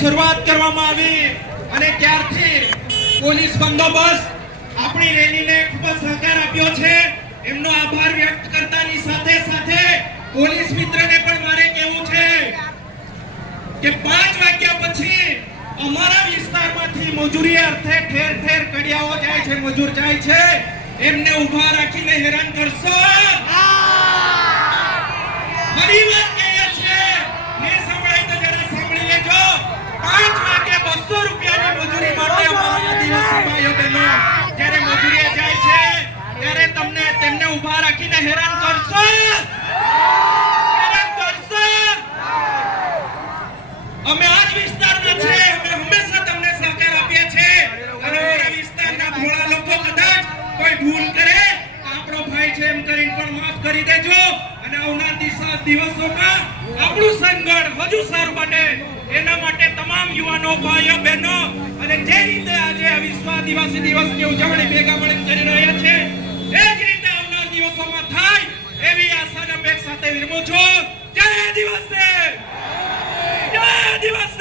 શરૂઆત કરવામાં આવી અને ત્યારથી પોલીસ બંદોબસ્ત આપણી રેલીને ખૂબ જ સહકાર આપ્યો છે. એમનો આભાર વ્યક્ત કરતાની સાથે સાથે પોલીસ મિત્રને પણ મારે કહેવું છે કે 5 વાગ્યા પછી અમારા વિસ્તારમાંથી મજૂરી અર્થે ઠેર ઠેર કડિયાઓ જાય છે, મજૂર જાય છે, એમને ઊભા રાખીને હેરાન કરશો. ફરી વાર કહીએ છીએ, ને સંભળાય તો જરા સાંભળી લેજો. 5 વાગે 200 રૂપિયાની મજૂરી માટે અમારા આદિવાસી ભાઈઓ બહેનો જ્યારે મજૂરીએ જાય છે ત્યારે તેમને ઊભા રાખીને હેરાન કરશો. અમે આ જ વિસ્તારના છે, અમે હંમેશા તમને સહકાર આપીએ છીએ અને અમારા વિસ્તારના ભોળા લોકો કદાચ કોઈ ભૂલ કરે તો આપણો ભાઈ છે એમ કરીને પણ માફ કરી દેજો અને આવનાર દિવસોમાં આપણું સંગઠન વધુ સારું બને એના માટે તમામ યુવાનો ભાઈઓ બહેનો અને જે રીતે આજે આ વિશ્વ આદિવાસી દિવસની ઉજવણી ભેગા મળીને કરી રહ્યા છે એ જ રીતે આવનાર દિવસોમાં થાય એવી આશા અને અપેક્ષા સાથે વિરમું છું. જય આદિવાસી! જય આદિવાસી!